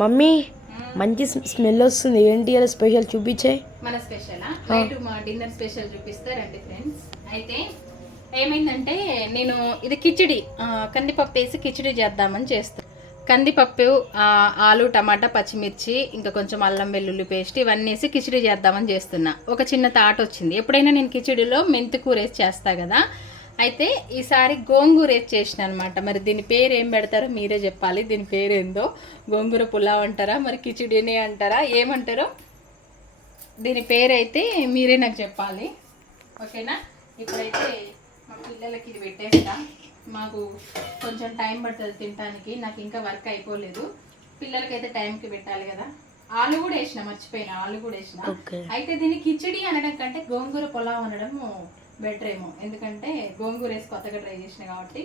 Mummy మంచి smell వస్తుంది. ఏంటి అలా స్పెషల్ చూపించే. మన స్పెషలా నైట్ మా డిన్నర్ స్పెషల్ చూపిస్తారండి ఫ్రెండ్స్. అయితే ఏమైందంటే నేను ఇది కిచిడి కందిపప్పు వేసి కిచిడి చేద్దామని చేస్తాను. కందిపప్పు, ఆలు, టమాటా, పచ్చిమిర్చి, ఇంకా కొంచెం అల్లం వెల్లుల్లి పేస్ట్ ఇవన్నీ వేసి కిచిడి చేద్దామని చేస్తున్నా. ఒక చిన్న తాట వచ్చింది. ఎప్పుడైనా నేను కిచిడిలో మెంతికూర వేసి చేస్తా కదా, అయితే ఈసారి గోంగూర వేసి చేసిన అనమాట. మరి దీని పేరు ఏం పెడతారో మీరే చెప్పాలి. దీని పేరు ఏందో, గోంగూర పులావ్ అంటారా, మరి కిచిడినే అంటారా, ఏమంటారో దీని పేరైతే మీరే నాకు చెప్పాలి. ఓకేనా? ఇప్పుడైతే మా పిల్లలకి ఇది పెట్టేస్తా. మాకు కొంచెం టైం పడుతుంది తినడానికి, నాకు ఇంకా వర్క్ అయిపోలేదు. పిల్లలకైతే టైంకి పెట్టాలి కదా. ఆలు కూడా వేసిన, మర్చిపోయిన ఆలు కూడా వేసిన. అయితే దీన్ని కిచిడి అనడం కంటే గోంగూర పులావ్ అనడం బెటర్ ఏమో, ఎందుకంటే గోంగూర వేసి కొత్తగా ట్రై చేసిన కాబట్టి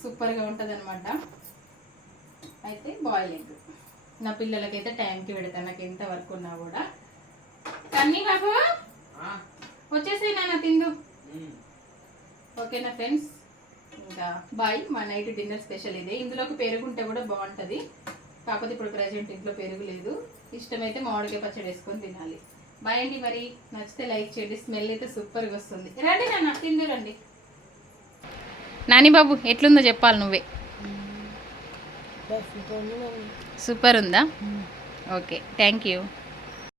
సూపర్గా ఉంటుంది అనమాట. అయితే బాయిల్ ఎగ్ నా పిల్లలకైతే టైంకి పెడతాను, నాకు ఎంత వర్క్ ఉన్నా కూడా. కన్నీ బాబు వచ్చేసి నాన్న తిందు. ఓకేనా ఫ్రెండ్స్, ఇంకా బాయ్. మా నైట్ డిన్నర్ స్పెషల్ ఇదే. ఇందులోకి పెరుగుంటే కూడా బాగుంటుంది, కాకపోతే ఇప్పుడు ప్రజెంట్ ఇంట్లో పెరుగు లేదు. ఇష్టమైతే మామిడికాయ పచ్చడి వేసుకొని తినాలి. బాయ్ అండి. మరి నచ్చితే లైక్ చేయండి. స్మెల్ అయితే సూపర్గా వస్తుంది. రండి నాన్న తిందు రండి. నాని బాబు ఎట్లుందో చెప్పాలి నువ్వే. సూపర్ ఉందా? Okay, thank you.